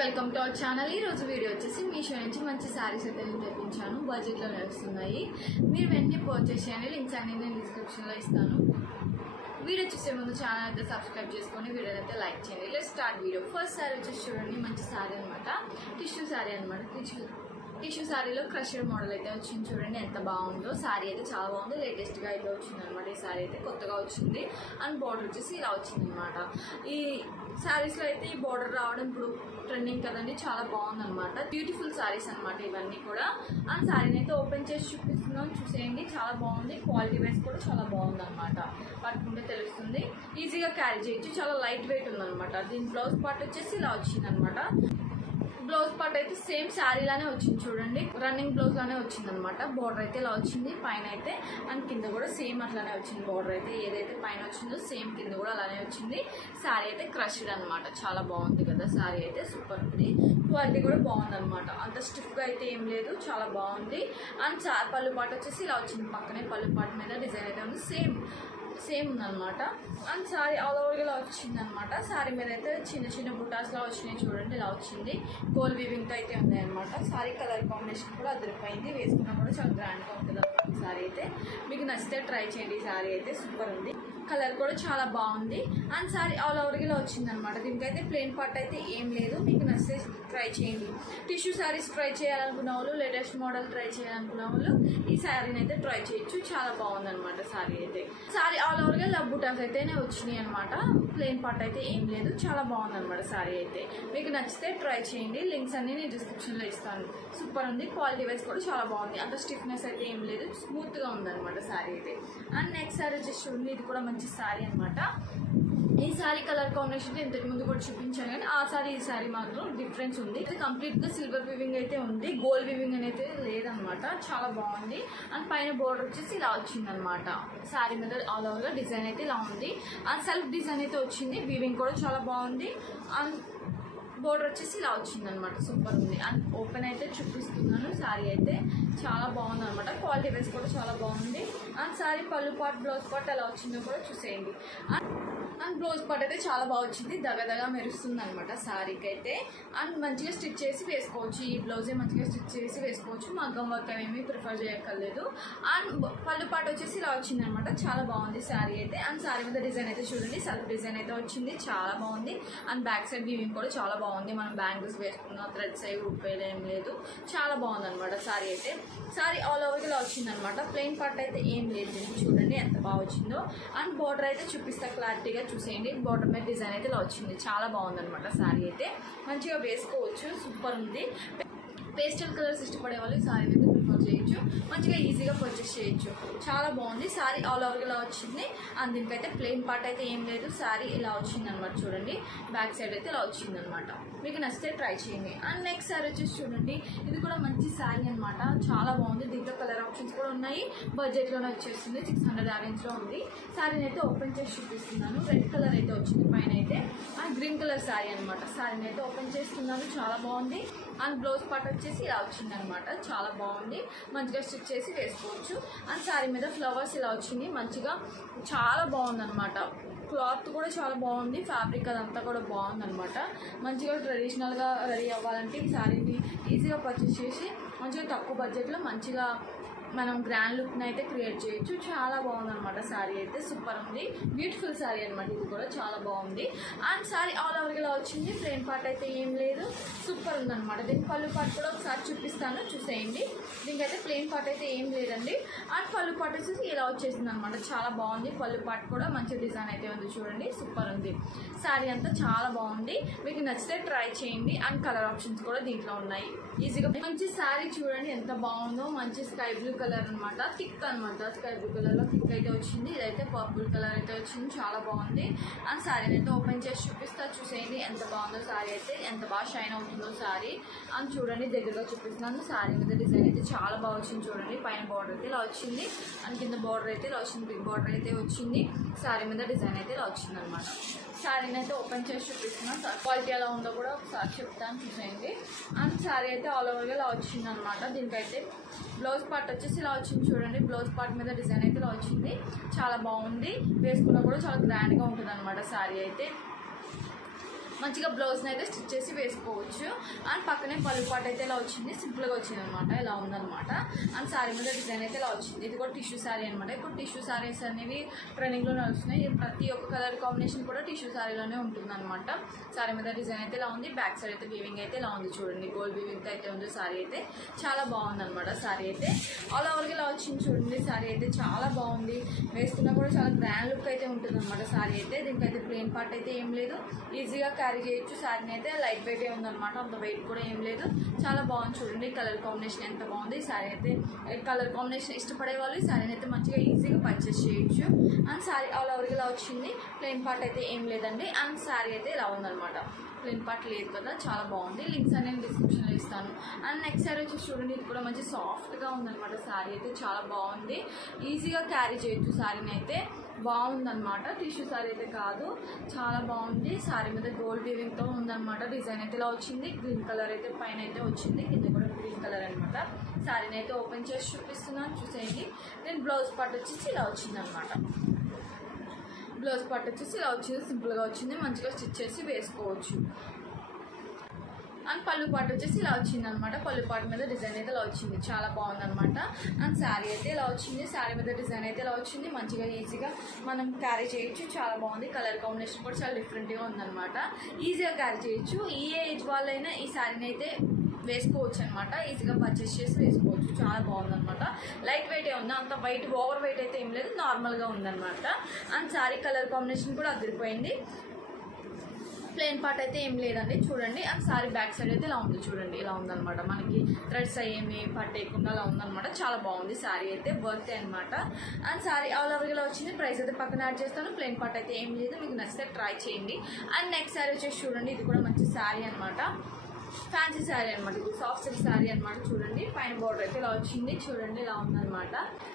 Welcome to our channel. ఈ రోజు video వచ్చేసి మీషో నుంచి మంచి శారీస్ అయితే నేను తెప్పించాను. బడ్జెట్లో నడుస్తున్నాయి. మీరు వెంటనే పర్చేస్ చేయండి. లింక్స్ అన్ని నేను డిస్క్రిప్షన్లో ఇస్తాను. వీడియో చూసే ముందు ఛానల్ అయితే సబ్స్క్రైబ్ చేసుకొని వీడియో అయితే లైక్ చేయండి. Let's start video. First sari వచ్చేసి చూడండి, మంచి శారీ అనమాట. టిష్యూ శారీ అనమాట. టిష్యూ శారీలో క్రషర్ మోడల్ అయితే వచ్చింది. చూడండి ఎంత బాగుందో. శారీ అయితే చాలా బాగుంది. లేటెస్ట్గా అయితే వచ్చింది అనమాట. ఈ శారీ అయితే కొత్తగా వచ్చింది. అండ్ బార్డర్ వచ్చేసి ఇలా వచ్చింది అనమాట. ఈ శారీస్లో అయితే ఈ బార్డర్ రావడం ఇప్పుడు ట్రెండింగ్ కదండి, చాలా బాగుంది అనమాట. బ్యూటిఫుల్ శారీస్ అనమాట ఇవన్నీ కూడా. అండ్ శారీని అయితే ఓపెన్ చేసి చూపిస్తున్నాం, చూసేయండి. చాలా బాగుంది. క్వాలిటీ వైజ్ కూడా చాలా బాగుంది అనమాట. పట్టుకుంటే తెలుస్తుంది. ఈజీగా క్యారీ చేయొచ్చు. చాలా లైట్ వెయిట్ ఉందన్నమాట. దీని బ్లౌజ్ పార్ట్ వచ్చేసి ఇలా వచ్చింది అనమాట. బ్లౌజ్ పార్ట్ అయితే సేమ్ శారీ లానే వచ్చింది. చూడండి, రన్నింగ్ బ్లౌజ్ లానే వచ్చింది అనమాట. బార్డర్ అయితే ఇలా వచ్చింది పైన అయితే, అండ్ కింద కూడా సేమ్ అట్లానే వచ్చింది. బార్డర్ అయితే ఏదైతే పైన వచ్చిందో సేమ్ కింద కూడా అలానే వచ్చింది. శారీ అయితే క్రష్డ్ అనమాట. చాలా బాగుంది కదా శారీ అయితే, సూపర్ ఉంది. క్వాలిటీ కూడా బాగుంది అనమాట. అంత స్టిఫ్గా అయితే ఏం లేదు, చాలా బాగుంది. అండ్ పళ్ళు పాటు వచ్చేసి ఇలా వచ్చింది. పక్కనే పళ్ళు పాటు మీద డిజైన్ అయితే ఉంది. సేమ్ ఉందన్నమాట. అండ్ శారీ ఆల్ ఓవర్గా ఇలా వచ్చింది అనమాట. శారీ మీద అయితే చిన్న చిన్న బుటాస్లా వచ్చినాయి. చూడండి ఇలా వచ్చింది. గోల్డ్ వీవింగ్తో అయితే ఉంది అనమాట. శారీ కలర్ కాంబినేషన్ కూడా అదిరిపోయింది. వేసుకున్నా కూడా చాలా గ్రాండ్గా ఉంటుంది అనమాట. శారీ అయితే మీకు నచ్చితే ట్రై చేయండి. ఈ శారీ అయితే సూపర్ ఉంది. కలర్ కూడా చాలా బాగుంది. అండ్ శారీ ఆల్ ఓవర్గా ఇలా వచ్చింది అనమాట. దీనికైతే ప్లెయిన్ పార్ట్ అయితే ఏం లేదు. మీకు నచ్చితే ట్రై చేయండి. టిష్యూ శారీస్ ట్రై చేయాలనుకున్న వాళ్ళు, లేటెస్ట్ మోడల్ ట్రై చేయాలనుకున్న వాళ్ళు ఈ శారీని అయితే ట్రై చేయొచ్చు. చాలా బాగుంది అనమాట శారీ అయితే. శారీ ఆల్ ఓవర్గా లవ్ బుటాస్ అయితేనే వచ్చినాయి అనమాట. ప్లెయిన్ పార్ట్ అయితే ఏం లేదు. చాలా బాగుంది అనమాట శారీ అయితే. మీకు నచ్చితే ట్రై చేయండి. లింక్స్ అన్ని నేను డిస్క్రిప్షన్లో ఇస్తాను. సూపర్ ఉంది. క్వాలిటీ వైజ్ కూడా చాలా బాగుంది. అంత స్టిఫ్నెస్ అయితే ఏం లేదు. స్మూత్గా ఉందన్నమాట శారీ అయితే. అండ్ నెక్స్ట్ శారీ వచ్చేసి చూడండి, ఇది కూడా మంచి శారీ అనమాట. ఈ శారీ కలర్ కాంబినేషన్ ఇంతకు ముందు కూడా చూపించాను, కానీ ఆ శారీ ఈ శారీ మాత్రం డిఫరెన్స్ ఉంది. ఇది కంప్లీట్ గా సిల్వర్ వివింగ్ అయితే ఉంది. గోల్డ్ వివింగ్ అనేది లేదనమాట. చాలా బాగుంది. అండ్ పైన బోర్డర్ వచ్చేసి ఇలా వచ్చింది అనమాట. శారీ మీద ఆల్ ఓవర్ గా డిజైన్ అయితే ఇలా ఉంది. అండ్ సెల్ఫ్ డిజైన్ అయితే వచ్చింది. వివింగ్ కూడా చాలా బాగుంది. అండ్ బోర్డర్ వచ్చేసి ఇలా వచ్చింది అనమాట. సూపర్ ఉంది. అండ్ ఓపెన్ అయితే చూపిస్తున్నాను. శారీ అయితే చాలా బాగుంది అనమాట. క్వాలిటీ వైజ్ కూడా చాలా బాగుంది. అండ్ శారీ పళ్ళు పార్ట్, బ్లౌజ్ పార్ట్ ఎలా వచ్చిందో కూడా చూసేయండి. అండ్ బ్లౌజ్ పార్ట్ అయితే చాలా బాగా వచ్చింది. దగదగా మెరుస్తుంది అనమాట శారీకి అయితే. అండ్ మంచిగా స్టిచ్ చేసి వేసుకోవచ్చు. ఈ బ్లౌజే మంచిగా స్టిచ్ చేసి వేసుకోవచ్చు. మగ్గం వర్క్ ఏమీ ప్రిఫర్ చేయక్కర్లేదు. అండ్ పళ్ళు పార్ట్ వచ్చేసి ఇలా వచ్చింది అనమాట. చాలా బాగుంది శారీ అయితే. అండ్ శారీ మీద డిజైన్ అయితే చూడండి, సెల్ఫ్ డిజైన్ అయితే వచ్చింది. చాలా బాగుంది. అండ్ బ్యాక్ సైడ్ వీవింగ్ కూడా చాలా బాగుంది. మనం బ్యాంగిల్స్ వేసుకున్న థ్రెడ్స్ అవి ఉప్పేది ఏం లేదు. చాలా బాగుంది అనమాట శారీ అయితే. శారీ ఆల్ ఓవర్గా ఇలా వచ్చింది అనమాట. ప్లెయిన్ పార్ట్ అయితే ఏం లేదు. చూడండి ఎంత బాగా వచ్చిందో. అండ్ బార్డర్ అయితే చూపిస్తా క్లారిటీగా చూసేయండి. బార్డర్ మీద డిజైన్ అయితే ఇలా వచ్చింది. చాలా బాగుంది అనమాట శారీ అయితే. మంచిగా వేసుకోవచ్చు. సూపర్ ఉంది. పేస్టల్ కలర్స్ ఇష్టపడే వాళ్ళు ఈ శారీ అయితే ప్రిఫర్ చేయొచ్చు. మంచిగా ఈజీగా పర్చేస్ చేయొచ్చు. చాలా బాగుంది. శారీ ఆల్ ఓవర్గా ఇలా వచ్చింది. అండ్ దీనికైతే ప్లెయిన్ పార్ట్ అయితే ఏం లేదు. శారీ ఇలా వచ్చింది అనమాట. చూడండి బ్యాక్ సైడ్ అయితే ఇలా వచ్చింది అనమాట. మీకు నచ్చితే ట్రై చేయండి. అండ్ నెక్స్ట్ శారీ వచ్చేసి చూడండి, ఇది కూడా మంచి శారీ అనమాట. చాలా బాగుంది. దీంట్లో కలర్ ఆప్షన్స్ కూడా ఉన్నాయి. బడ్జెట్లోనే వచ్చేస్తుంది. 600 ఆ రేంజ్లో ఉంది. శారీని అయితే ఓపెన్ చేసి చూపిస్తున్నాను. రెడ్ కలర్ అయితే వచ్చింది పైన అయితే. అండ్ గ్రీన్ కలర్ శారీ అనమాట. శారీని అయితే ఓపెన్ చేస్తున్నాను. చాలా బాగుంది. అండ్ బ్లౌజ్ పార్ట్ వచ్చేసి ఇలా వచ్చింది అనమాట. చాలా బాగుంది. మంచిగా స్టిచ్ చేసి వేసుకోవచ్చు. అండ్ శారీ మీద ఫ్లవర్స్ ఇలా వచ్చింది. మంచిగా చాలా బాగుంది అనమాట. క్లాత్ కూడా చాలా బాగుంది. ఫ్యాబ్రిక్ అదంతా కూడా బాగుంది అనమాట. మంచిగా ట్రెడిషనల్గా రెడీ అవ్వాలంటే ఈ శారీని ఈజీగా పర్చేస్ చేసి మంచిగా తక్కువ బడ్జెట్లో మంచిగా మనం గ్రాండ్ లుక్ని అయితే క్రియేట్ చేయొచ్చు. చాలా బాగుంది అనమాట. శారీ అయితే సూపర్ ఉంది. బ్యూటిఫుల్ శారీ అనమాట. ఇది కూడా చాలా బాగుంది. అండ్ శారీ ఆల్ ఓవర్గా ఇలా వచ్చింది. ప్లెయిన్ పార్ట్ అయితే ఏం లేదు. సూపర్ ఉందన్నమాట. దీనికి పళ్ళు పార్ట్ కూడా ఒకసారి చూపిస్తాను, చూసేయండి. దీనికైతే ప్లెయిన్ పార్ట్ అయితే ఏం లేదండి. అండ్ పళ్ళు పార్ట్ వచ్చేసి ఇలా వచ్చేసింది అనమాట. చాలా బాగుంది. పళ్ళు పార్ట్ కూడా మంచి డిజైన్ అయితే ఉంది. చూడండి సూపర్ ఉంది. శారీ అంతా చాలా బాగుంది. మీకు నచ్చితే ట్రై చేయండి. అండ్ కలర్ ఆప్షన్స్ కూడా దీంట్లో ఉన్నాయి. ఈజీగా మంచి శారీ చూడండి ఎంత బాగుందో. మంచి స్కై బ్లూ కలర్ అనమాట. థిక్ అనమాట. స్కై బ్లూ కలర్ లో థిక్ అయితే వచ్చింది. ఇదైతే పర్పుల్ కలర్ అయితే వచ్చింది. చాలా బాగుంది. అండ్ శారీని అయితే ఓపెన్ చేసి చూపిస్తా, చూసేయండి ఎంత బాగుందో శారీ అయితే. ఎంత బాగా షైన్ అవుతుందో శారీ. అండ్ చూడండి దగ్గరగా చూపిస్తున్నాను. శారీ మీద డిజైన్ అయితే చాలా బాగా వచ్చింది. చూడండి పైన బార్డర్ అయితే ఇలా వచ్చింది. అండ్ కింద బార్డర్ అయితే ఇలా వచ్చింది. బిగ్ బార్డర్ అయితే వచ్చింది. శారీ మీద డిజైన్ అయితే ఇలా వచ్చింది అనమాట. శారీని అయితే ఓపెన్ చేసి చూపిస్తున్నాను. క్వాలిటీ ఎలా ఉందో కూడా ఒకసారి చెప్తాను, చూసేయండి. అండ్ శారీ అయితే ఆల్ ఓవర్గా ఇలా వచ్చింది అనమాట. దీనికైతే బ్లౌజ్ పార్ట్ వచ్చేసి ఇలా వచ్చింది. చూడండి బ్లౌజ్ పార్ట్ మీద డిజైన్ అయితే ఇలా వచ్చింది. చాలా బాగుంది. వేసుకున్నా కూడా చాలా గ్రాండ్గా ఉంటుంది అనమాట శారీ అయితే. మంచిగా బ్లౌజ్ని అయితే స్టిచ్ చేసి వేసుకోవచ్చు. అండ్ పక్కనే పళ్ళు పాట అయితే ఇలా వచ్చింది, సింపుల్గా వచ్చింది అనమాట, ఇలా ఉందన్నమాట. అండ్ శారీ మీద డిజైన్ అయితే ఇలా వచ్చింది. ఇది కూడా టిష్యూ శారీ అనమాట. ఇప్పుడు టిష్యూ శారీస్ అనేవి ట్రెండింగ్లో నడుస్తున్నాయి. ప్రతి ఒక్క కలర్ కాంబినేషన్ కూడా టిష్యూ శారీలోనే ఉంటుంది అనమాట. శారీ మీద డిజైన్ అయితే ఇలా ఉంది, బ్యాక్ సైడ్ అయితే వీవింగ్ అయితే ఇలా ఉంది చూడండి, గోల్డ్ వీవింగ్ అయితే ఉంది. శారీ అయితే చాలా బాగుంది అనమాట. శారీ అయితే ఆల్ ఓవర్గా ఇలా వచ్చింది చూడండి. శారీ అయితే చాలా బాగుంది, వేసుకున్నా కూడా చాలా గ్రాండ్ లుక్ అయితే ఉంటుంది అనమాట. శారీ అయితే దీనికైతే ప్లెయిన్ పార్ట్ అయితే ఏం లేదు, ఈజీగా క్యారీ చేయొచ్చు. శారీని అయితే లైట్ వెయిట్ ఉందన్నమాట, అంత వెయిట్ కూడా ఏం లేదు. చాలా బాగుంది చూడండి, కలర్ కాంబినేషన్ ఎంత బాగుంది. శారీ అయితే కలర్ కాంబినేషన్ ఇష్టపడే వాళ్ళు ఈ శారీని అయితే మంచిగా ఈజీగా పర్చేస్ చేయొచ్చు. అండ్ శారీ ఆల్ ఓవర్గా ఇలా వచ్చింది, ప్లెయిన్ పార్ట్ అయితే ఏం లేదండి. అండ్ శారీ అయితే ఇలా ఉందన్నమాట, ప్లెయిన్ పార్ట్ లేదు కదా, చాలా బాగుంది. లింక్స్ అనేది డిస్క్రిప్షన్లో ఇస్తాను. అండ్ నెక్స్ట్ శారీ వచ్చి చూడండి, ఇది కూడా మంచి సాఫ్ట్గా ఉందన్నమాట. శారీ అయితే చాలా బాగుంది, ఈజీగా క్యారీ చేయొచ్చు. శారీని అయితే బాగుందన్నమాట, టిష్యూ శారీ అయితే కాదు, చాలా బాగుంది. శారీ మీద గోల్డ్ వీవింగ్తో ఉందన్నమాట. డిజైన్ అయితే ఇలా వచ్చింది, గ్రీన్ కలర్ అయితే పైన అయితే వచ్చింది, కింద కూడా గ్రీన్ కలర్ అనమాట. శారీని అయితే ఓపెన్ చేసి చూపిస్తున్నాను, చూసేయండి. నేను బ్లౌజ్ పార్ట్ వచ్చేసి ఇలా వచ్చిందనమాట. బ్లౌజ్ పార్ట్ వచ్చేసి ఇలా వచ్చింది, సింపుల్గా వచ్చింది, మంచిగా స్టిచ్ చేసి వేసుకోవచ్చు. అండ్ పళ్ళు పాటు వచ్చేసి ఇలా వచ్చింది అనమాట. పళ్ళు పాటు మీద డిజైన్ అయితే ఇలా వచ్చింది, చాలా బాగుంది అనమాట. అండ్ శారీ అయితే ఇలా వచ్చింది, శారీ మీద డిజైన్ అయితే ఇలా వచ్చింది, మంచిగా ఈజీగా మనం క్యారీ చేయొచ్చు. చాలా బాగుంది, కలర్ కాంబినేషన్ కూడా చాలా డిఫరెంట్గా ఉందన్నమాట. ఈజీగా క్యారీ చేయొచ్చు. ఏ ఏజ్ వాళ్ళైనా ఈ శారీని అయితే వేసుకోవచ్చు అనమాట, ఈజీగా పర్చేస్ చేసి వేసుకోవచ్చు. చాలా బాగుందన్నమాట, లైట్ వెయిటే ఉంది, అంత వెయిట్ ఓవర్ వెయిట్ అయితే ఏం లేదు, నార్మల్గా ఉందన్నమాట. అండ్ శారీ కలర్ కాంబినేషన్ కూడా అదిరిపోయింది, ప్లెయిన్ పార్ట్ అయితే ఏం లేదండి చూడండి. అండ్ సారీ బ్యాక్ సైడ్ అయితే ఇలా ఉంది చూడండి, ఇలా ఉందన్నమాట. మనకి థ్రెడ్స్ ఏమి పట్టేయకుండా అలా ఉందన్నమాట, చాలా బాగుంది. శారీ అయితే వర్త్ అనమాట. అండ్ శారీ ఆల్ ఓవర్గా ఇలా వచ్చింది, ప్రైస్ అయితే పక్కన యాడ్ చేస్తాను. ప్లెయిన్ పార్ట్ అయితే ఏం లేదు, మీకు నచ్చితే ట్రై చేయండి. అండ్ నెక్స్ట్ శారీ వచ్చేసి చూడండి, ఇది కూడా మంచి శారీ అనమాట, ఫ్యాన్సీ శారీ అనమాట. ఇది సాఫ్ట్ సిల్క్ శారీ అనమాట. చూడండి పైన బోర్డర్ అయితే ఇలా వచ్చింది, చూడండి ఇలా ఉందన్నమాట.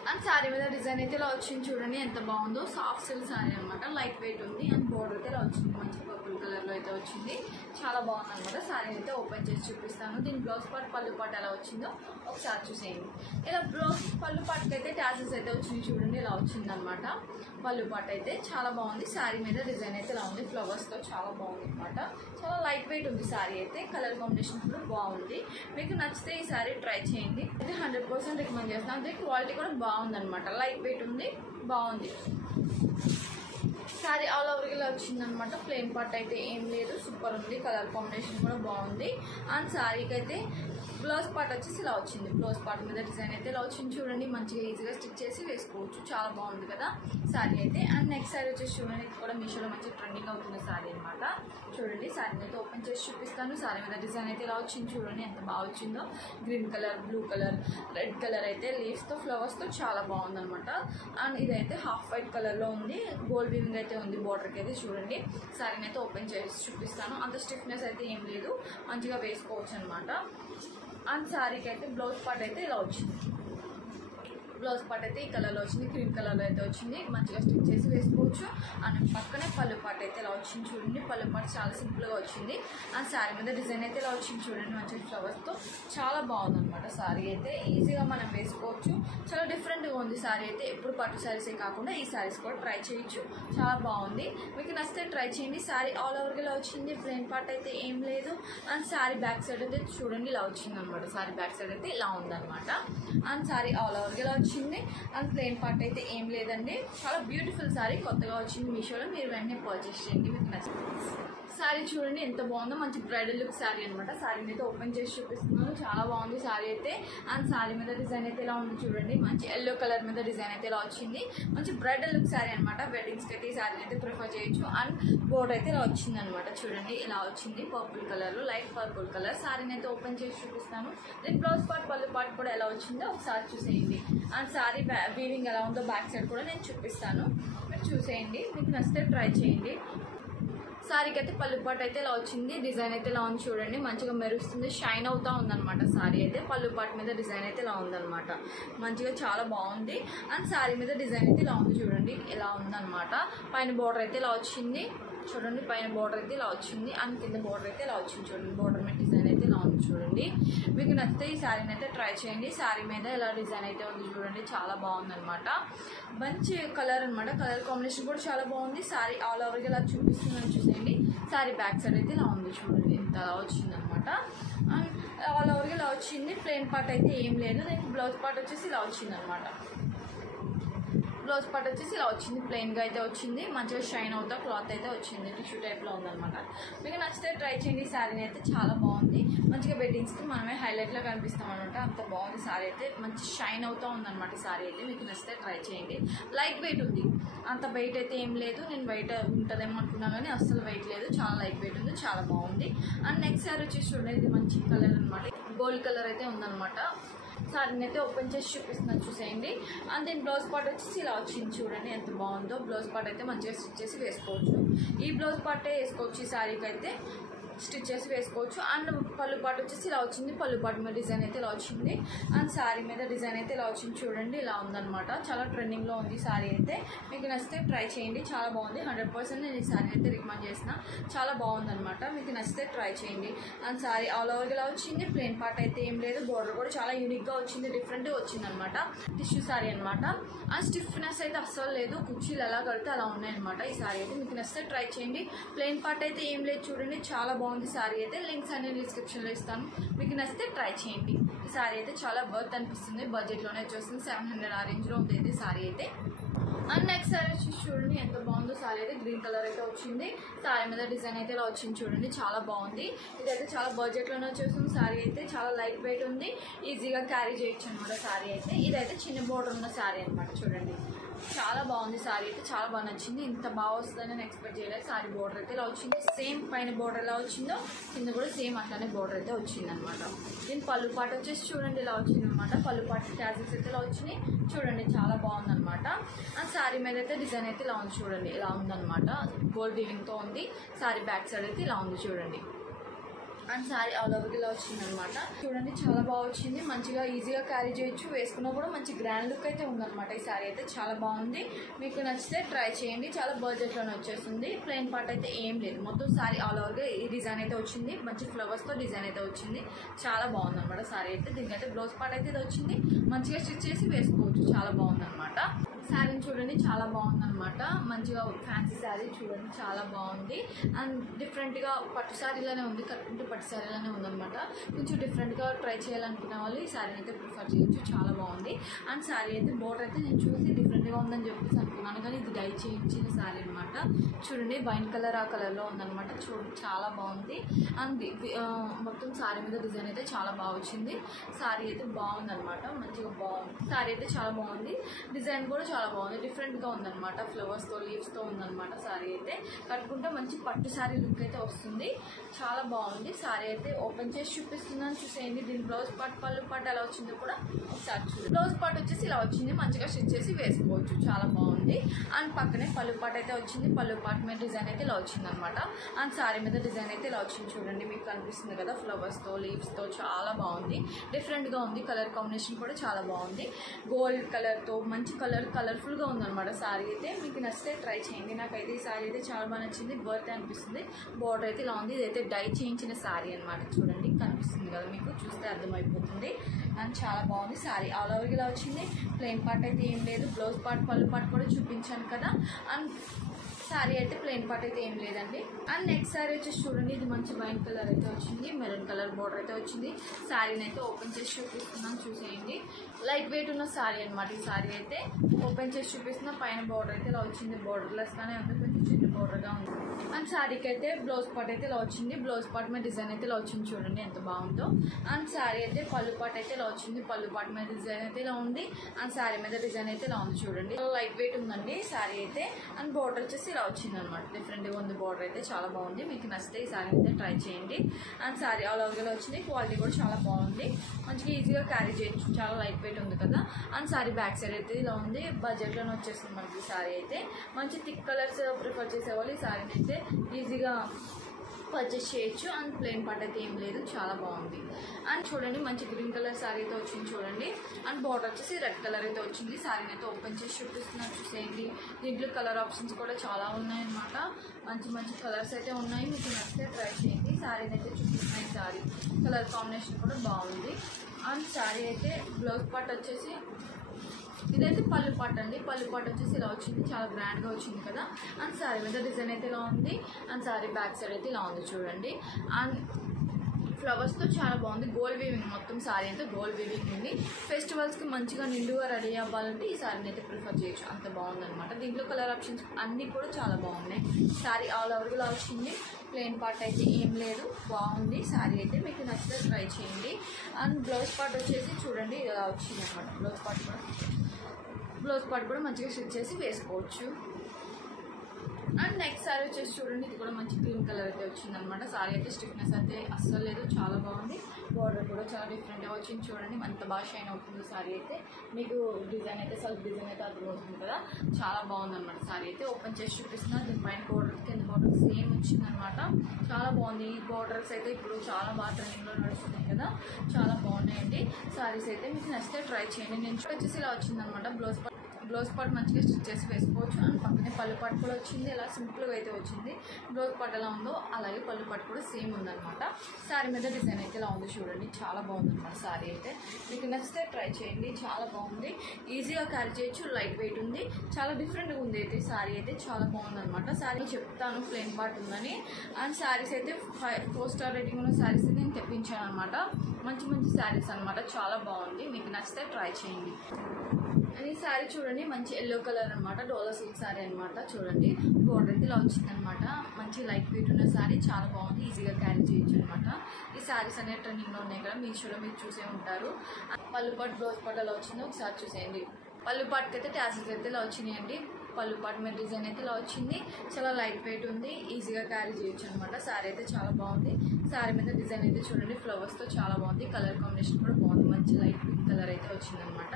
అండ్ శారీ మీద డిజైన్ అయితే ఇలా వచ్చింది చూడండి, ఎంత బాగుందో. సాఫ్ట్ సిల్క్ శారీ అనమాట, లైట్ వెయిట్ ఉంది. అండ్ బోర్డర్ అయితే ఇలా వచ్చింది, మంచి పర్పుల్ కలర్లో అయితే వచ్చింది, చాలా బాగుంది అనమాట. శారీ అయితే ఓపెన్ చేసి చూపిస్తాను. దీని బ్లౌజ్ పార్ట్ పళ్ళు పార్ట్ ఎలా వచ్చిందో ఒకసారి చూసేయండి. ఇలా బ్లౌజ్ పళ్ళు పార్ట్కి అయితే టాసెస్ అయితే వచ్చింది చూడండి, ఇలా వచ్చిందనమాట. పళ్ళు పార్ట్ అయితే చాలా బాగుంది. శారీ మీద డిజైన్ అయితే ఇలా ఉంది, ఫ్లవర్స్తో చాలా బాగుంది అనమాట. చాలా లైట్ వెయిట్ ఉంది శారీ అయితే, కలర్ కాంబినేషన్ కూడా బాగుంది. మీకు నచ్చితే ఈ శారీ ట్రై చేయండి, అయితే 100% రికమెండ్ చేస్తాను. అదే క్వాలిటీ కూడా బాగుందన్నమాట, లైట్ వెయిట్ ఉంది, బాగుంది. శారీ ఆల్ ఓవర్ ఇలా వచ్చిందనమాట, ప్లెయిన్ పార్ట్ అయితే ఏం లేదు, సూపర్ ఉంది, కలర్ కాంబినేషన్ కూడా బాగుంది. అండ్ శారీకి అయితే బ్లౌజ్ పార్ట్ వచ్చేసి ఇలా వచ్చింది, బ్లౌజ్ పార్ట్ మీద డిజైన్ అయితే ఇలా వచ్చింది చూడండి, మంచిగా ఈజీగా స్టిచ్ చేసి వేసుకోవచ్చు, చాలా బాగుంది కదా శారీ అయితే. అండ్ నెక్స్ట్ శారీ వచ్చేసి చూడండి, ఇది కూడా మీషోలో మంచి ట్రెండింగ్ అవుతుంది శారీ అనమాట. చూడండి శారీని అయితే ఓపెన్ చేసి చూపిస్తాను. శారీ మీద డిజైన్ అయితే ఇలా వచ్చింది చూడండి, ఎంత బాగా వచ్చిందో. Green colour, blue colour, red colour అయితే లీవ్స్తో ఫ్లవర్స్తో చాలా బాగుందనమాట. అండ్ ఇదైతే హాఫ్ వైట్ కలర్లో ఉంది, గోల్డ్ వీవింగ్ అయితే ఉంది బోర్డర్కి అయితే. చూడండి శారీని అయితే ఓపెన్ చేసి చూపిస్తాను, అంత స్టిఫ్నెస్ అయితే ఏం లేదు, మంచిగా వేసుకోవచ్చు అనమాట. అండ్ శారీకి అయితే బ్లౌజ్ పార్ట్ అయితే ఇలా వచ్చింది, బ్లౌజ్ పార్ట్ అయితే ఈ కలర్లో వచ్చింది, క్రీమ్ కలర్లో అయితే వచ్చింది, మంచిగా స్టిచ్ చేసి వేసుకోవచ్చు. అండ్ పక్కనే పళ్ళు పార్ట్ అయితే ఇలా వచ్చింది చూడండి, పళ్ళు పార్ట్ చాలా సింపుల్గా వచ్చింది. అండ్ శారీ మీద డిజైన్ అయితే ఇలా వచ్చింది చూడండి, మంచి ఫ్లవర్స్తో చాలా బాగుందన్నమాట. శారీ అయితే ఈజీగా మనం వేసుకోవచ్చు, చాలా డిఫరెంట్గా ఉంది శారీ అయితే. ఎప్పుడు పట్టు శారీసే కాకుండా ఈ శారీస్ కూడా ట్రై చేయొచ్చు, చాలా బాగుంది. మీకు నచ్చితే ట్రై చేయండి. శారీ ఆల్ ఓవర్గా ఇలా వచ్చింది, ప్లెయిన్ పార్ట్ అయితే ఏం లేదు. అండ్ శారీ బ్యాక్ సైడ్ అయితే చూడండి ఇలా వచ్చింది అనమాట, శారీ బ్యాక్ సైడ్ అయితే ఇలా ఉందన్నమాట. అండ్ శారీ ఆల్ ఓవర్గా ఇలా వచ్చింది. అండ్ ప్లెయిన్ పార్ట్ అయితే ఏం లేదండి, చాలా బ్యూటిఫుల్ శారీ, కొత్తగా వచ్చింది మీషోలో, మీరు వెంటనే పర్చేస్ చేయండి, మీకు నచ్చింది. శారీ చూడండి ఎంత బాగుందో, మంచి బ్రైడల్ లుక్ శారీ అనమాట. శారీని అయితే ఓపెన్ చేసి చూపిస్తున్నాను, చాలా బాగుంది శారీ అయితే. అండ్ శారీ మీద డిజైన్ అయితే ఇలా ఉంది చూడండి, మంచి ఎల్లో కలర్ మీద డిజైన్ అయితే ఇలా వచ్చింది, మంచి బ్రైడల్ లుక్ శారీ అనమాట. వెడ్డింగ్స్కి అయితే ఈ శారీని అయితే ప్రిఫర్ చేయొచ్చు. అండ్ బోర్డర్ అయితే ఇలా వచ్చింది అనమాట, చూడండి ఇలా వచ్చింది, purple colour, light purple colour. శారీని అయితే ఓపెన్ చేసి చూపిస్తాను. దీని బ్లౌజ్ పార్ట్ పళ్ళు పార్ట్ కూడా ఎలా వచ్చిందో ఒకసారి చూసేయండి. అండ్ శారీ వీవింగ్ ఎలా ఉందో బ్యాక్ సైడ్ కూడా నేను చూపిస్తాను, మీరు చూసేయండి, మీకు నచ్చితే ట్రై చేయండి. శారీకి అయితే పళ్ళు పాటు అయితే ఇలా వచ్చింది, డిజైన్ అయితే ఇలా ఉంది చూడండి, మంచిగా మెరుస్తుంది, షైన్ అవుతా ఉందన్నమాట. శారీ అయితే పళ్ళు పాటు మీద డిజైన్ అయితే ఇలా ఉందన్నమాట, మంచిగా చాలా బాగుంది. అండ్ శారీ మీద డిజైన్ అయితే ఇలా ఉంది చూడండి, ఇలా ఉందన్నమాట. పైన బోర్డర్ అయితే ఇలా వచ్చింది చూడండి, పైన బోర్డర్ అయితే ఇలా వచ్చింది. అండ్ కింద బోర్డర్ అయితే ఇలా వచ్చింది చూడండి, బోర్డర్ మీద డిజైన్ అయితే ఇలా ఉంది చూడండి. మీకు నచ్చితే ఈ శారీని అయితే ట్రై చేయండి. శారీ మీద ఇలా డిజైన్ అయితే ఉంది చూడండి, చాలా బాగుందన్నమాట, మంచి కలర్ అనమాట, కలర్ కాంబినేషన్ కూడా చాలా బాగుంది. శారీ ఆల్ ఓవర్గా ఇలా చూపిస్తున్నాను చూసేయండి. శారీ బ్యాక్ సైడ్ అయితే ఇలా ఉంది చూడండి, ఇంత అలా వచ్చిందనమాట. అండ్ ఆల్ ఓవర్గా ఇలా వచ్చింది. ప్లెయిన్ పార్ట్ అయితే ఏం లేదు. దీనికి బ్లౌజ్ పార్ట్ వచ్చేసి ఇలా వచ్చిందనమాట. బ్లౌజ్ పార్ట్ వచ్చేసి ఇలా వచ్చింది, ప్లెయిన్గా అయితే వచ్చింది. మంచిగా షైన్ అవుతా క్లాత్ అయితే వచ్చింది, టిష్యూ టైప్లో ఉందన్నమాట. మీకు నచ్చితే ట్రై చేయండి. ఈ శారీని అయితే చాలా బాగుంది. మంచిగా వెడ్డింగ్స్కి మనమే హైలైట్లో కనిపిస్తాం అనమాట. అంత బాగుంది శారీ అయితే, మంచి షైన్ అవుతూ ఉందన్నమాట. ఈ శారీ అయితే మీకు నచ్చితే ట్రై చేయండి. లైట్ వెయిట్ ఉంది, అంత వెయిట్ అయితే ఏం లేదు. నేను వెయిట్ ఉంటుందేమో అనుకున్నా కానీ అస్సలు వెయిట్ లేదు, చాలా లైట్ వెయిట్ ఉంది, చాలా బాగుంది. అండ్ నెక్స్ట్ శారీ వచ్చేసి చూడండి, ఇది మంచి కలర్ అనమాట, గోల్డ్ కలర్ అయితే ఉందన్నమాట. శారీని అయితే ఓపెన్ చేసి చూపిస్తున్నాను, చూసేయండి. అండ్ దీని బ్లౌజ్ పార్ట్ వచ్చేసి ఇలా వచ్చింది చూడండి, ఎంత బాగుందో. బ్లౌజ్ పార్ట్ అయితే మంచిగా స్టిచ్ చేసి వేసుకోవచ్చు. ఈ బ్లౌజ్ పార్టే వేసుకోవచ్చు ఈ శారీకి అయితే, స్టిచ్ చేసి వేసుకోవచ్చు. అండ్ పళ్ళు పాటు వచ్చేసి ఇలా వచ్చింది, పళ్ళు పాటు మీద డిజైన్ అయితే ఇలా వచ్చింది. అండ్ శారీ మీద డిజైన్ అయితే ఇలా వచ్చింది చూడండి, ఇలా ఉందన్నమాట. చాలా ట్రెండింగ్లో ఉంది శారీ అయితే, మీకు నచ్చితే ట్రై చేయండి, చాలా బాగుంది. 100% నేను ఈ శారీ అయితే రికమెండ్ చేసిన, చాలా బాగుందన్నమాట. మీకు నచ్చితే ట్రై చేయండి. అండ్ శారీ ఆల్ ఓవర్ ఇలా వచ్చింది, ప్లెయిన్ పార్ట్ అయితే ఏం లేదు. బోర్డర్ కూడా చాలా యూనిక్గా వచ్చింది, డిఫరెంట్గా వచ్చింది అనమాట. టిష్యూ శారీ అనమాట. అండ్ స్టిఫ్నెస్ అయితే అస్సలు లేదు, కుర్చీలు ఎలా కడితే అలా ఉన్నాయన్నమాట. ఈ శారీ అయితే మీకు నచ్చితే ట్రై చేయండి. ప్లెయిన్ పార్ట్ అయితే ఏం లేదు చూడండి, చాలా బాగుంది శారీ అయితే. లింక్స్ అన్ని డిస్క్రిప్షన్లో ఇస్తాను, మీకు నచ్చితే ట్రై చేయండి. ఈ శారీ అయితే చాలా వర్త్ అనిపిస్తుంది, బడ్జెట్లోనే వచ్చేస్తుంది. 700 ఆ రేంజ్లో ఉంది అయితే శారీ అయితే. అండ్ నెక్స్ట్ శారీ వచ్చి చూడండి, ఎంత బాగుందో శారీ అయితే. గ్రీన్ కలర్ అయితే వచ్చింది, శారీ మీద డిజైన్ అయితే ఇలా వచ్చింది చూడండి, చాలా బాగుంది. ఇదైతే చాలా బడ్జెట్లోనే వచ్చేస్తుంది శారీ అయితే, చాలా లైట్ వెయిట్ ఉంది, ఈజీగా క్యారీ చేయొచ్చు అనమాట శారీ అయితే. ఇదైతే చిన్న బోర్డర్ ఉన్న శారీ అనమాట చూడండి, చాలా బాగుంది శారీ అయితే, చాలా బాగా నచ్చింది. ఇంత బాగా వస్తుందని నేను ఎక్స్పెక్ట్ చేయలేదు. శారీ బోర్డర్ అయితే ఇలా వచ్చింది, సేమ్ పైన బోర్డర్ ఎలా వచ్చిందో కింద కూడా సేమ్ అట్లానే బోర్డర్ అయితే వచ్చింది అనమాట. దీని పళ్ళు పాటు వచ్చేసి చూడండి ఇలా వచ్చింది అనమాట. పళ్ళు పాటు ట్యాజెస్ అయితే ఇలా వచ్చినాయి చూడండి, చాలా బాగుందన్నమాట. అండ్ శారీ మీద అయితే డిజైన్ అయితే ఇలా ఉంది చూడండి, ఇలా ఉందన్నమాట. గోల్డ్ వీవింగ్తో ఉంది. శారీ బ్యాక్ సైడ్ అయితే ఇలా ఉంది చూడండి. అండ్ శారీ ఆల్ ఓవర్కి ఇలా వచ్చిందనమాట చూడండి, చాలా బాగా వచ్చింది. మంచిగా ఈజీగా క్యారీ చేయొచ్చు, వేసుకున్నా కూడా మంచి గ్రాండ్ లుక్ అయితే ఉందన్నమాట. ఈ శారీ అయితే చాలా బాగుంది, మీకు నచ్చితే ట్రై చేయండి. చాలా బడ్జెట్లోనే వచ్చేస్తుంది. ప్లెయిన్ పార్ట్ అయితే ఏం లేదు, మొత్తం శారీ ఆల్ ఓవర్గా ఈ డిజైన్ అయితే వచ్చింది. మంచి ఫ్లవర్స్తో డిజైన్ అయితే వచ్చింది, చాలా బాగుందన్నమాట శారీ అయితే. దీనికైతే బ్లౌజ్ పార్ట్ అయితే ఇది వచ్చింది, మంచిగా స్టిచ్ చేసి వేసుకోవచ్చు, చాలా బాగుందన్నమాట. శారీని చూడండి, చాలా బాగుందన్నమాట. మంచిగా ఫ్యాన్సీ శారీ చూడండి, చాలా బాగుంది. అండ్ డిఫరెంట్గా పట్టు శారీలోనే ఉంది, కట్టుకుంటే పట్టు శారీలోనే ఉందన్నమాట. కొంచెం డిఫరెంట్గా ట్రై చేయాలనుకున్న వాళ్ళు ఈ శారీని అయితే ప్రిఫర్ చేయొచ్చు, చాలా బాగుంది. అండ్ శారీ అయితే బోర్డర్ అయితే నేను చూసి డిఫరెంట్గా ఉందని చెప్పేసి అనుకున్నాను, కానీ ఇది డై చేయించిన శారీ అనమాట. చూడండి వైన్ కలర్ ఆ కలర్లో ఉందన్నమాట, చూడండి చాలా బాగుంది. అండ్ మొత్తం శారీ మీద డిజైన్ అయితే చాలా బాగా వచ్చింది. శారీ అయితే బాగుందన్నమాట, మంచిగా బాగుంది. శారీ అయితే చాలా బాగుంది, డిజైన్ కూడా చాలా బాగుంది, డిఫరెంట్గా ఉందన్నమాట. ఫ్లవర్స్తో లీవ్స్తో ఉందన్నమాట శారీ అయితే. కట్టుకుంటే మంచి పట్టు శారీ లుక్ అయితే వస్తుంది, చాలా బాగుంది. శారీ అయితే ఓపెన్ చేసి చూపిస్తున్నాను, చూసేయండి. దీని బ్లౌజ్ పార్ట్ పళ్ళు పార్ట్ ఎలా వచ్చిందో కూడా ఒకసారి చూడండి. బ్లౌజ్ పార్ట్ వచ్చేసి ఇలా వచ్చింది, మంచిగా స్టిచ్ చేసి వేసుకోవచ్చు, చాలా బాగుంది. అండ్ పక్కనే పళ్ళు పార్ట్ అయితే వచ్చింది, పళ్ళు పార్ట్ మీద డిజైన్ అయితే ఇలా వచ్చింది అనమాట. అండ్ శారీ మీద డిజైన్ అయితే ఇలా వచ్చింది చూడండి, మీకు కనిపిస్తుంది కదా, ఫ్లవర్స్తో లీవ్స్తో చాలా బాగుంది, డిఫరెంట్గా ఉంది. కలర్ కాంబినేషన్ కూడా చాలా బాగుంది, గోల్డ్ కలర్తో మంచి కలర్ఫుల్గా ఉందన్నమాట శారీ అయితే. మీకు నచ్చితే ట్రై చేయండి. నాకైతే ఈ శారీ అయితే చాలా బాగా నచ్చింది, వర్త్ అనిపిస్తుంది. బోర్డర్ అయితే ఇలా ఉంది, ఇదైతే డై చేయించిన శారీ అనమాట. చూడండి కనిపిస్తుంది కదా, మీకు చూస్తే అర్థమైపోతుంది. అండ్ చాలా బాగుంది శారీ, ఆల్ ఓవర్ ఇలా వచ్చింది. ప్లెయిన్ పార్ట్ అయితే ఏం లేదు, బ్లౌజ్ పార్ట్ పళ్ళు పార్ట్ కూడా చూపించాను కదా. అండ్ శారీ అయితే ప్లెయిన్ పార్ట్ అయితే ఏం లేదండి. అండ్ నెక్స్ట్ శారీ వచ్చేసి చూడండి, ఇది మంచి వైన్ కలర్ అయితే వచ్చింది, మెరూన్ కలర్ బోర్డర్ అయితే వచ్చింది. శారీని అయితే ఓపెన్ చేసి చూపిస్తున్నాను, చూసేయండి. లైట్ వెయిట్ ఉన్న శారీ అనమాట. ఈ శారీ అయితే ఓపెన్ చేసి చూపిస్తున్నా, పైన బోర్డర్ అయితే ఇలా వచ్చింది, బోర్డర్లెస్గానే ఉంది, కొంచెం చిన్న బోర్డర్గా ఉంది. అండ్ శారీకి అయితే బ్లౌజ్ పార్ట్ అయితే ఇలా వచ్చింది, బ్లౌజ్ పార్ట్ మీద డిజైన్ అయితే ఇలా వచ్చింది చూడండి, ఎంత బాగుందో. అండ్ శారీ అయితే పళ్ళు పార్ట్ అయితే ఇలా వచ్చింది, పళ్ళు పార్ట్ మీద డిజైన్ అయితే ఇలా ఉంది. అండ్ శారీ మీద డిజైన్ అయితే ఇలా ఉంది చూడండి, లైట్ వెయిట్ ఉందండి శారీ అయితే. అండ్ బోర్డర్ వచ్చేసి ఇలా వచ్చింది అనమాట, డిఫరెంట్గా ఉంది. బోర్డర్ అయితే చాలా బాగుంది, మీకు నచ్చితే ఈ శారీ అయితే ట్రై చేయండి. అండ్ శారీ ఆల్ ఓవర్గా వచ్చింది, క్వాలిటీ కూడా చాలా బాగుంది, మంచిగా ఈజీగా క్యారీ చేయొచ్చు, చాలా లైట్ వెయిట్ ఉంది కదా. అండ్ శారీ బ్యాక్ సైడ్ అయితే ఇలా ఉంది, బడ్జెట్లోనే వచ్చేస్తుంది మనకి ఈ శారీ అయితే. మంచి థిక్ కలర్స్ ప్రిఫర్ చేసేవాళ్ళు ఈ శారీని అయితే ఈజీగా పర్చేస్ చేయొచ్చు. అండ్ ప్లెయిన్ పార్ట్ అయితే ఏం లేదు, చాలా బాగుంది. అండ్ చూడండి మంచి గ్రీన్ కలర్ శారీ అయితే వచ్చింది చూడండి. అండ్ బార్డర్ వచ్చేసి రెడ్ కలర్ అయితే వచ్చింది. శారీని అయితే ఓపెన్ చేసి చూపిస్తున్నాను, చూసేయండి. దీంట్లో కలర్ ఆప్షన్స్ కూడా చాలా ఉన్నాయన్నమాట, మంచి మంచి కలర్స్ అయితే ఉన్నాయి, మీకు నచ్చితే ట్రై చేయండి. శారీని అయితే చూపిస్తున్నాయి, శారీ కలర్ కాంబినేషన్ కూడా బాగుంది. అండ్ శారీ అయితే బ్లౌజ్ పార్ట్ వచ్చేసి ఇదైతే పళ్ళు పాట అండి. పళ్ళు పాట వచ్చేసి ఇలా వచ్చింది, చాలా గ్రాండ్గా వచ్చింది కదా. అండ్ శారీ మీద డిజైన్ అయితే ఇలా ఉంది. అండ్ శారీ బ్యాక్ సైడ్ అయితే ఇలా ఉంది చూడండి. అండ్ ఫ్లవర్స్తో చాలా బాగుంది. గోల్డ్ వీవింగ్ మొత్తం శారీ అయితే గోల్డ్ వీవింగ్ ఉంది. ఫెస్టివల్స్కి మంచిగా నిండుగా రెడీ అవ్వాలంటే ఈ శారీని అయితే ప్రిఫర్ చేయొచ్చు, అంత బాగుందన్నమాట. దీంట్లో కలర్ ఆప్షన్స్ అన్నీ కూడా చాలా బాగున్నాయి. శారీ ఆల్ ఓవర్గా వచ్చింది, ప్లెయిన్ పార్ట్ అయితే ఏం లేదు, బాగుంది శారీ అయితే. మీకు నచ్చితే ట్రై చేయండి. అండ్ బ్లౌజ్ పార్ట్ వచ్చేసి చూడండి ఇలా వచ్చింది అనమాట. బ్లౌజ్ పార్ట్ కూడా మంచిగా స్టిచ్ చేసి వేసుకోవచ్చు. అండ్ నెక్స్ట్ శారీ వచ్చేసి చూడండి, ఇది కూడా మంచి గ్రీన్ కలర్ అయితే వచ్చింది అనమాట. శారీ అయితే స్టిఫ్నెస్ అయితే అస్సలు లేదు, చాలా బాగుంది. బార్డర్ కూడా చాలా డిఫరెంట్గా వచ్చింది చూడండి, అంత బాగా షైన్ అవుతుంది శారీ అయితే. మీకు డిజైన్ అయితే సెల్ఫ్ డిజైన్ అయితే అర్థమవుతుంది కదా, చాలా బాగుంది అనమాట. శారీ అయితే ఓపెన్ చేసి చూపిస్తున్నా. దీనిపైన బార్డర్ కింద బార్డర్ సేమ్ వచ్చింది అనమాట, చాలా బాగుంది. ఈ బార్డర్స్ అయితే ఇప్పుడు చాలా బాగా ట్రెండింగ్లో నడుస్తున్నాయి కదా, చాలా బాగున్నాయండి శారీస్ అయితే. మీకు నచ్చితే ట్రై చేయండి. నేను వచ్చేసి ఇలా వచ్చిందనమాట. బ్లౌజ్ పార్ట్ మంచిగా స్టిచ్ చేసి వేసుకోవచ్చు. అండ్ పక్కనే పళ్ళు పార్ట్ కూడా వచ్చింది, ఇలా సింపుల్గా అయితే వచ్చింది. బ్లౌజ్ పార్ట్ ఎలా ఉందో అలాగే పళ్ళు పార్ట్ కూడా సేమ్ ఉందన్నమాట. శారీ మీద డిజైన్ అయితే ఇలా ఉంది చూడండి, చాలా బాగుందన్నమాట శారీ అయితే. మీకు నచ్చితే ట్రై చేయండి, చాలా బాగుంది. ఈజీగా క్యారీ చేయొచ్చు, లైట్ వెయిట్ ఉంది, చాలా డిఫరెంట్గా ఉంది అయితే శారీ అయితే చాలా బాగుందన్నమాట. శారీ చెప్తాను ప్లెయిన్ పార్ట్ ఉందని. అండ్ శారీస్ అయితే 4 స్టార్ రేటింగ్ ఉన్న శారీస్ అయితే నేను తెప్పించాను అనమాట. మంచి మంచి శారీస్ అనమాట, చాలా బాగుంది. మీకు నచ్చితే ట్రై చేయండి. అండ్ ఈ శారీ చూడండి, మంచి ఎల్లో కలర్ అనమాట, డోలా సిల్క్ శారీ అనమాట. చూడండి బోర్డర్ అయితే ఇలా వచ్చిందనమాట. మంచి లైట్ వెయిట్ ఉన్న శారీ, చాలా బాగుంది, ఈజీగా క్యారీ చేయొచ్చు అనమాట. ఈ శారీస్ అనేవి ట్రెండింగ్లో ఉన్నాయి కదా, మీషోలో మీరు చూసే ఉంటారు. పళ్ళు పాటు బ్లౌజ్ పాటు ఎలా వచ్చిందో ఒకసారి చూసేయండి. పళ్ళు పాటుకి అయితే ట్యాసిల్స్ అయితే ఇలా వచ్చినాయండి. పళ్ళు పాటు మీద డిజైన్ అయితే ఇలా వచ్చింది, చాలా లైట్ వెయిట్ ఉంది, ఈజీగా క్యారీ చేయొచ్చు అనమాట. శారీ అయితే చాలా బాగుంది. శారీ మీద డిజైన్ అయితే చూడండి ఫ్లవర్స్తో చాలా బాగుంది. కలర్ కాంబినేషన్ కూడా బాగుంది, మంచి లైట్ పింక్ కలర్ అయితే వచ్చిందనమాట.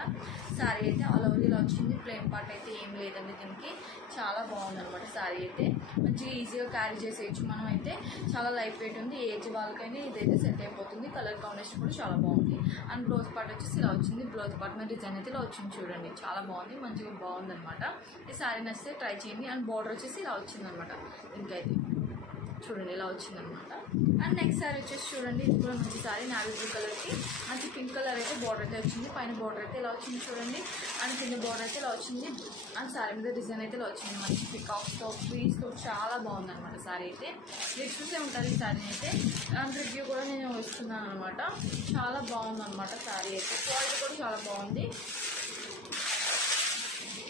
శారీ అయితే ఆల్ ఓవర్ ఇలా వచ్చింది. ప్లెయిన్ పార్ట్ అయితే ఏం లేదండి దీనికి, చాలా బాగుంది అనమాట. శారీ అయితే మంచిగా ఈజీగా క్యారీ చేసేయచ్చు మనం అయితే, చాలా లైట్ వెయిట్ ఉంది. ఏజ్ వాళ్ళకైనా ఇదైతే సెట్ అయిపోతుంది. కలర్ కాంబినేషన్ కూడా చాలా బాగుంది. అండ్ బ్లౌజ్ పార్ట్ వచ్చేసి ఇలా వచ్చింది. బ్లౌజ్ పార్ట్ మీద డిజైన్ అయితే ఇలా వచ్చింది చూడండి, చాలా బాగుంది, మంచిగా బాగుంది అనమాట. ఈ శారీ నచ్చితే ట్రై చేయండి. అండ్ బార్డర్ వచ్చేసి ఇలా వచ్చిందనమాట, ఇంకైతే చూడండి ఇలా వచ్చిందనమాట. అండ్ నెక్స్ట్ శారీ వచ్చేసి చూడండి, ఇది కూడా మంచి శారీ, నావీ బ్లూ కలర్కి మంచి పింక్ కలర్ అయితే బార్డర్ అయితే వచ్చింది. పైన బార్డర్ అయితే ఇలా వచ్చింది చూడండి, అండ్ కింద బార్డర్ అయితే ఇలా వచ్చింది. అండ్ శారీ మీద డిజైన్ అయితే ఇలా వచ్చింది, మంచి పికాక్స్తో ట్రీస్తో చాలా బాగుంది అనమాట శారీ అయితే. మీరు చూసే ఉంటుంది ఈ శారీ అయితే. అండ్ రివ్యూ కూడా నేను ఇస్తున్నాను అనమాట, చాలా బాగుంది అనమాట శారీ అయితే. క్వాలిటీ కూడా చాలా బాగుంది,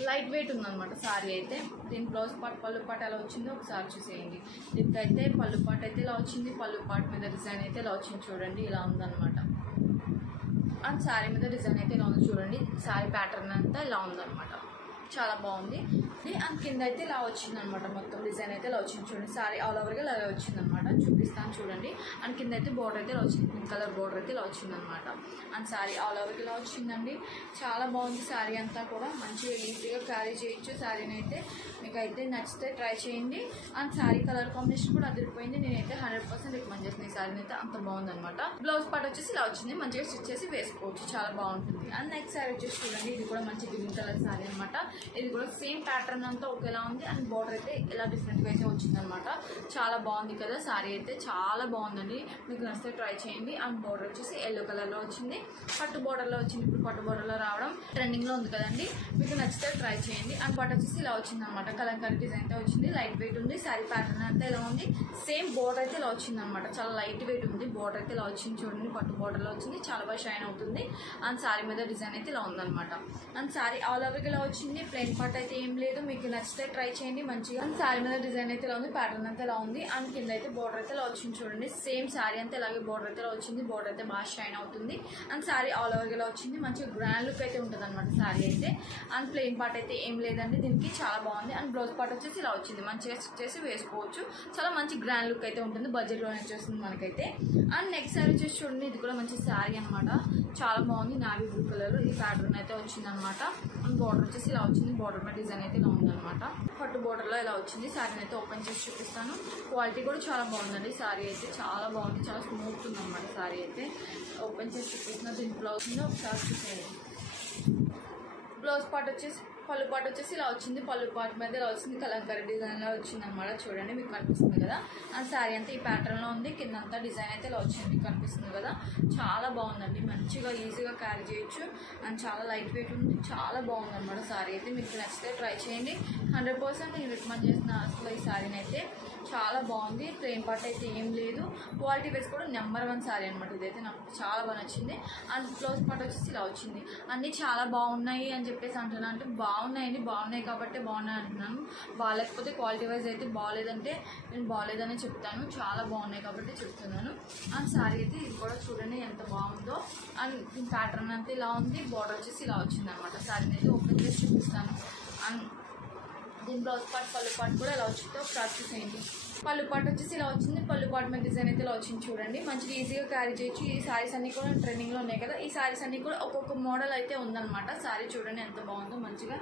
లైట్ వెయిట్ ఉందన్నమాట శారీ అయితే. దీని బ్లౌజ్ పార్ట్ పళ్ళు పార్ట్ ఎలా వచ్చిందో ఒకసారి చూసేయండి. దీనికైతే పళ్ళు పార్ట్ అయితే ఇలా వచ్చింది. పళ్ళు పార్ట్ మీద డిజైన్ అయితే ఇలా వచ్చింది చూడండి, ఇలా ఉందన్నమాట. అండ్ శారీ మీద డిజైన్ అయితే ఇలా ఉంది చూడండి, శారీ ప్యాటర్న్ అంతా ఇలా ఉందన్నమాట, చాలా బాగుంది. అండ్ కింద అయితే ఇలా వచ్చిందనమాట, మొత్తం డిజైన్ అయితే ఇలా వచ్చింది చూడండి. శారీ ఆల్ ఓవర్గా ఇలా వచ్చిందనమాట, చూపిస్తాను చూడండి. అండ్ కింద అయితే బార్డర్ అయితే ఇలా వచ్చింది, పింక్ కలర్ బార్డర్ అయితే ఇలా వచ్చిందనమాట. అండ్ శారీ ఆల్ ఓవర్గా ఇలా వచ్చిందండి, చాలా బాగుంది. శారీ అంతా కూడా మంచిగా ఈజీగా క్యారీ చేయొచ్చు శారీని అయితే. మీకు అయితే నచ్చితే ట్రై చేయండి. అండ్ శారీ కలర్ కాంబినేషన్ కూడా అదిరిపోయింది, నేనైతే 100% రికమెండ్ చేసిన ఈ శారీని అయితే, అంత బాగుందనమాట. బ్లౌజ్ పార్ట్ వచ్చేసి ఇలా వచ్చింది, మంచిగా స్టిచ్ చేసి వేసుకోవచ్చు, చాలా బాగుంటుంది. అండ్ నెక్స్ట్ శారీ వచ్చేసి చూడండి, ఇది కూడా మంచి గ్రీన్ కలర్ శారీ అనమాట. ఇది కూడా సేమ్ ప్యాటర్న్ అంతా ఒకేలా ఉంది. అండ్ బార్డర్ అయితే ఇలా డిఫరెంట్గా అయితే వచ్చిందనమాట, చాలా బాగుంది కదా శారీ అయితే, చాలా బాగుందండి. మీకు నచ్చితే ట్రై చేయండి. అండ్ బార్డర్ వచ్చేసి ఎల్లో కలర్లో వచ్చింది, పట్టు బార్డర్లో వచ్చింది. ఇప్పుడు పట్టు బార్డర్లో రావడం ట్రెండింగ్లో ఉంది కదండి, మీకు నచ్చితే ట్రై చేయండి. అండ్ పట్టు వచ్చేసి ఇలా వచ్చింది అనమాట, కలంకారీ డిజైన్ అయితే వచ్చింది, లైట్ వెయిట్ ఉంది. శారీ ప్యాటర్న్ అంతా ఇలా ఉంది, సేమ్ బార్డర్ అయితే ఇలా వచ్చింది అనమాట, చాలా లైట్ వెయిట్ ఉంది. బార్డర్ అయితే ఇలా వచ్చింది చూడండి, పట్టు బార్డర్లో వచ్చింది, చాలా బాగా షైన్ అవుతుంది. అండ్ శారీ మీద డిజైన్ అయితే ఇలా ఉందన్నమాట. అండ్ శారీ ఆల్ ఓవర్గా ఇలా వచ్చింది, ప్లెయిన్ పార్ట్ అయితే ఏం లేదు, మీకు నచ్చితే ట్రై చేయండి మంచిగా. అండ్ శారీ మీద డిజైన్ అయితే ఇలా ఉంది, ప్యాటర్న్ అంతా ఇలా ఉంది. అండ్ కింద అయితే బార్డర్ అయితే ఇలా వచ్చింది చూడండి, సేమ్ శారీ అంతా ఇలాగే బార్డర్ అయితే ఇలా వచ్చింది, బార్డర్ అయితే బాగా షైన్ అవుతుంది. అండ్ శారీ ఆల్ ఓవర్గా ఇలా వచ్చింది, మంచిగా గ్రాండ్ లుక్ అయితే ఉంటుంది అనమాట శారీ అయితే. అండ్ ప్లెయిన్ పార్ట్ అయితే ఏం లేదండి దీనికి, చాలా బాగుంది. అండ్ బ్లౌజ్ పార్ట్ వచ్చేసి ఇలా వచ్చింది, మంచిగా స్టిచ్ చేసి వేసుకోవచ్చు, చాలా మంచి గ్రాండ్ లుక్ అయితే ఉంటుంది, బడ్జెట్లోనే వచ్చేస్తుంది మనకైతే. అండ్ నెక్స్ట్ శారీ వచ్చేసి చూడండి, ఇది కూడా మంచి శారీ అనమాట, చాలా బాగుంది, నావీ బ్లూ కలర్ ఈ ప్యాటర్న్ అయితే వచ్చిందనమాట. అండ్ బార్డర్ వచ్చేసి ఇలా వచ్చింది, బార్డర్ మీద డిజైన్ అయితే ఇలా ఉందన్నమాట, పట్టు బార్డర్లో ఇలా వచ్చింది. శారీని అయితే ఓపెన్ చేసి చూపిస్తాను, క్వాలిటీ కూడా చాలా బాగుందండి. శారీ అయితే చాలా బాగుంది, చాలా స్మూత్ ఉందన్నమాట శారీ అయితే. ఓపెన్ చేసి చూపిస్తున్నా, దీని బ్లౌజ్ ఒకసారి చూసేయండి. బ్లౌజ్ పార్ట్ వచ్చేసి పళ్ళు పాటు వచ్చేసి ఇలా వచ్చింది. పళ్ళు పాటు మీద ఇలా వచ్చింది, కలంకారీ డిజైన్లో వచ్చింది అనమాట. చూడండి మీకు కనిపిస్తుంది కదా. అండ్ శారీ అంతా ఈ ప్యాటర్న్లో ఉంది. కింద అంతా డిజైన్ అయితే ఇలా వచ్చింది, మీకు కనిపిస్తుంది కదా. చాలా బాగుందండి, మంచిగా ఈజీగా క్యారీ చేయొచ్చు. అండ్ చాలా లైట్ వెయిట్ ఉంది, చాలా బాగుంది అనమాట. శారీ అయితే మీకు నచ్చితే ట్రై చేయండి. 100% నేను రికమెండ్ చేసిన అసలు ఈ శారీని అయితే చాలా బాగుంది. ప్లెయిన్ పార్ట్ అయితే ఏం లేదు. క్వాలిటీ వైస్ కూడా నెంబర్ 1 శారీ అనమాట. ఇదైతే నాకు చాలా బాగా నచ్చింది. అండ్ బ్లౌజ్ పార్ట్ వచ్చేసి ఇలా వచ్చింది. అన్నీ చాలా బాగున్నాయి అని చెప్పేసి అంటున్నాను, అంటే బాగున్నాయండి, బాగున్నాయి కాబట్టి బాగున్నాయి అంటున్నాను. బాగాలేకపోతే క్వాలిటీ వైజ్ అయితే బాగాలేదంటే నేను బాగాలేదని చెప్తాను. చాలా బాగున్నాయి కాబట్టి చెప్తున్నాను. అండ్ శారీ అయితే ఇది కూడా చూడండి ఎంత బాగుందో. అండ్ ప్యాటర్న్ అంతా ఇలా ఉంది. బార్డర్ వచ్చేసి ఇలా వచ్చింది అనమాట. శారీని అయితే ఓపెన్ చేసి చూపిస్తాను. అండ్ దీని బ్లౌజ్ పార్ట్ పళ్ళు పార్ట్ కూడా ఇలా వచ్చిందో స్టార్ట్ చూసేయండి. పళ్ళు పార్ట్ వచ్చేసి ఇలా వచ్చింది. పళ్ళు పార్ట్ మీద డిజైన్ అయితే ఇలా వచ్చింది చూడండి. మంచిగా ఈజీగా క్యారీ చేయొచ్చు. ఈ శారీస్ అన్నీ కూడా ట్రెండింగ్లో ఉన్నాయి కదా. ఈ శారీస్ అన్నీ కూడా ఒక్కొక్క మోడల్ అయితే ఉందన్నమాట. శారీ చూడండి ఎంత బాగుందో, మంచిగా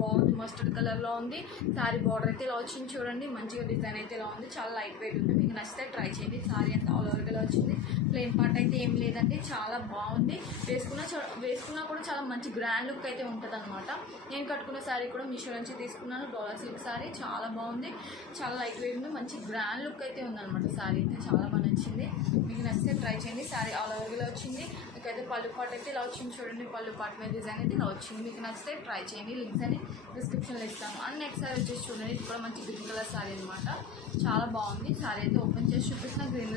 బాగుంది. మస్టర్డ్ కలర్లో ఉంది. శారీ బార్డర్ అయితే ఇలా వచ్చింది చూడండి. మంచిగా డిజైన్ అయితే ఇలా ఉంది. చాలా లైట్ వెయిట్ ఉంది. మీకు నచ్చితే ట్రై చేయండి. శారీ అంతా ఆల్ ఓవర్గా ఇలా వచ్చింది. ప్లెయిన్ పార్ట్ అయితే ఏం లేదండి, చాలా బాగుంది. వేసుకున్నా కూడా చాలా మంచి గ్రాండ్ లుక్ అయితే ఉంటుంది అనమాట. నేను కట్టుకున్న శారీ కూడా మీషో నుంచి తీసుకున్నాను. డోలా సిల్క్ శారీ చాలా బాగుంది. చాలా లైట్ వెయిట్ ఉంది. మంచి గ్రాండ్ లుక్ అయితే ఉందన్నమాట. శారీ అయితే చాలా బాగా నచ్చింది. మీకు నచ్చితే ట్రై చేయండి. శారీ ఆల్ ఓవర్గా వచ్చింది. మీకైతే పళ్ళు పాటు అయితే ఇలా వచ్చింది చూడండి. పళ్ళు పాటు మీద డిజైన్ అయితే ఇలా వచ్చింది. మీకు నచ్చితే ట్రై చేయండి. లింక్స్ అని డిస్క్రిప్షన్లో ఇస్తాను. అండ్ నెక్స్ట్ శారీ వచ్చేసి చూడండి. ఇది కూడా మంచి గ్రీన్ కలర్ శారీ అనమాట. చాలా బాగుంది. శారీ అయితే ఓపెన్ చేసి చూపిస్తున్న గ్రీన్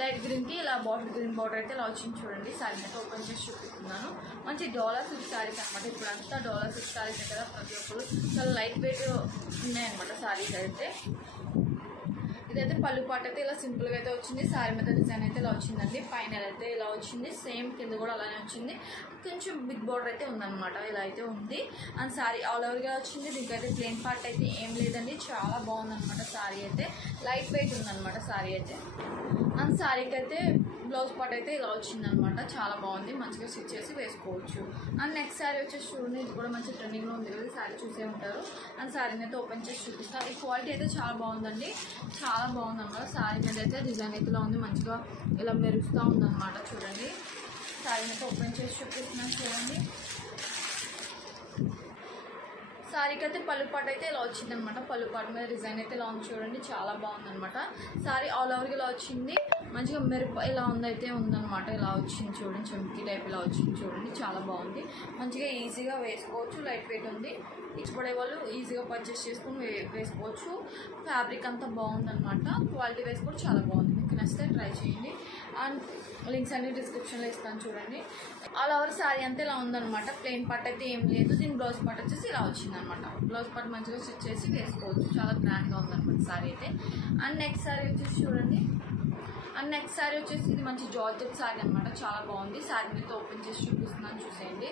లైట్ గ్రీన్కి ఇలా బాటిల్ గ్రీన్ బార్డర్ అయితే ఇలా వచ్చింది చూడండి. శారీ అయితే ఓపెన్ చేసి చూపిస్తున్నాను. మంచి డోలా సిల్క్ శారీస్ అనమాట. ఇప్పుడు అంతా డోలా సిల్క్ శారీస్ కదా, ప్రతి ఒక్కరు చాలా లైట్ వెయిట్ ఉన్నాయన్నమాట శారీస్ అయితే. ఇదైతే పళ్ళు పాటు అయితే ఇలా సింపుల్గా అయితే వచ్చింది. శారీ మీద డిజైన్ అయితే ఇలా వచ్చిందండి. పైన అయితే ఇలా వచ్చింది, సేమ్ కింద కూడా అలానే వచ్చింది. కొంచెం బిగ్ బార్డర్ అయితే ఉందన్నమాట. ఇలా అయితే ఉంది. అండ్ శారీ ఆల్ ఓవర్గా వచ్చింది. దీనికైతే ప్లెయిన్ పార్ట్ అయితే ఏం లేదండి. చాలా బాగుందన్నమాట. శారీ అయితే లైట్ వెయిట్ ఉందన్నమాట శారీ అయితే. అండ్ శారీకి అయితే బ్లౌజ్ పార్ట్ అయితే ఇలా వచ్చిందనమాట. చాలా బాగుంది. మంచిగా స్టిచ్ చేసి వేసుకోవచ్చు. అండ్ నెక్స్ట్ శారీ వచ్చేసి చూడండి. ఇది కూడా మంచి ట్రెండింగ్లో ఉంది కదా, శారీ చూసే ఉంటారు. అండ్ శారీని అయితే ఓపెన్ చేసి చూపిస్తాను. ఈ క్వాలిటీ అయితే చాలా బాగుందండి, చాలా బాగుందన్నమాట. శారీ మీద అయితే డిజైన్ అయితే ఇలా ఉంది. మంచిగా ఇలా మెరుస్తూ ఉందన్నమాట. చూడండి శారీని అయితే ఓపెన్ చేసి చూపిస్తున్నాను చూడండి. శారీకి అయితే పళ్ళు పాటు అయితే ఇలా వచ్చిందనమాట. పళ్ళు పాటు మీద డిజైన్ అయితే ఇలా ఉంది చూడండి. చాలా బాగుందనమాట. శారీ ఆల్ ఓవర్గా ఇలా వచ్చింది. మంచిగా మెరుపు ఇలా అయితే ఉందన్నమాట. ఇలా వచ్చింది చూడండి. చెంకి టైప్ ఇలా వచ్చింది చూడండి. చాలా బాగుంది. మంచిగా ఈజీగా వేసుకోవచ్చు. లైట్ వెయిట్ ఉంది. ఇష్టపడే వాళ్ళు ఈజీగా పర్చేస్ చేసుకుని వేసుకోవచ్చు. ఫ్యాబ్రిక్ అంతా బాగుందన్నమాట. క్వాలిటీ వైస్ కూడా చాలా బాగుంది. మీకు నచ్చితే ట్రై చేయండి. అండ్ లింక్స్ అన్ని డిస్క్రిప్షన్లో ఇస్తాను చూడండి. ఆల్ ఓవర్ శారీ అంతా ఇలా ఉందన్నమాట. ప్లెయిన్ పార్ట్ అయితే ఏం లేదు. దీని బ్లౌజ్ పార్ట్ వచ్చేసి ఇలా వచ్చిందనమాట. బ్లౌజ్ పార్ట్ మంచిగా స్టిచ్ చేసి వేసుకోవచ్చు. చాలా గ్రాండ్గా ఉందన్నమాట శారీ అయితే. అండ్ నెక్స్ట్ శారీ వచ్చేసి చూడండి. అండ్ నెక్స్ట్ శారీ వచ్చేసి ఇది మంచి జార్జెట్ శారీ అనమాట. చాలా బాగుంది. శారీని అయితే ఓపెన్ చేసి చూపిస్తున్నాను చూసేయండి.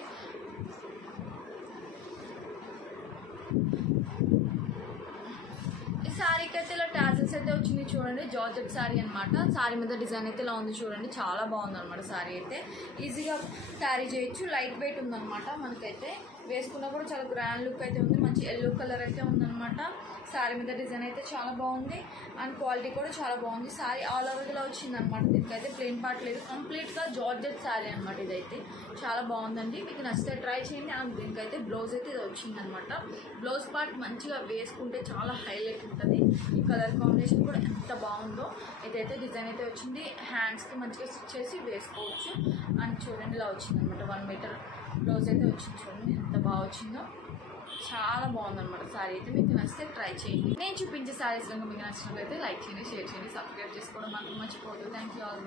ఈ శారీకి అయితే ఇలా టాజల్స్ అయితే వచ్చింది చూడండి. జార్జెట్ శారీ అనమాట. శారీ మీద డిజైన్ అయితే ఇలా ఉంది చూడండి. చాలా బాగుంది అనమాట. శారీ అయితే ఈజీగా క్యారీ చేయొచ్చు. లైట్ వెయిట్ ఉందన్నమాట. మనకైతే వేసుకున్నా కూడా చాలా గ్రాండ్ లుక్ అయితే ఉంది. మంచి ఎల్లో కలర్ అయితే ఉందన్నమాట. శారీ మీద డిజైన్ అయితే చాలా బాగుంది. అండ్ క్వాలిటీ కూడా చాలా బాగుంది. శారీ ఆల్ ఓవర్గా వచ్చిందనమాట. దీనికైతే ప్లెయిన్ పార్ట్ లేదు. కంప్లీట్గా జార్జెట్ శారీ అనమాట. ఇదైతే చాలా బాగుందండి. మీకు నచ్చితే ట్రై చేయండి. అండ్ దీనికైతే బ్లౌజ్ అయితే ఇది వచ్చిందనమాట. బ్లౌజ్ పార్ట్ మంచిగా వేసుకుంటే చాలా హైలైట్ ఉంటుంది. ఈ కలర్ కాంబినేషన్ కూడా ఎంత బాగుందో. ఇదైతే డిజైన్ అయితే వచ్చింది. హ్యాండ్స్కి మంచిగా స్టిచ్ చేసి వేసుకోవచ్చు. అండ్ చూడండి ఇలా వచ్చిందనమాట. 1 మీటర్ బ్లౌజ్ అయితే వచ్చింది చూడండి. ఎంత బాగా వచ్చిందో. చాలా బాగుందన్నమాట. శారీ అయితే మీకు నచ్చితే ట్రై చేయండి. నేను చూపించే శారీస్ కనుక మీకు నచ్చినట్లయితే లైక్ చేయండి, షేర్ చేయండి, సబ్స్క్రైబ్ చేసుకోవడం మాత్రం మర్చిపోవద్దు. Thank you all.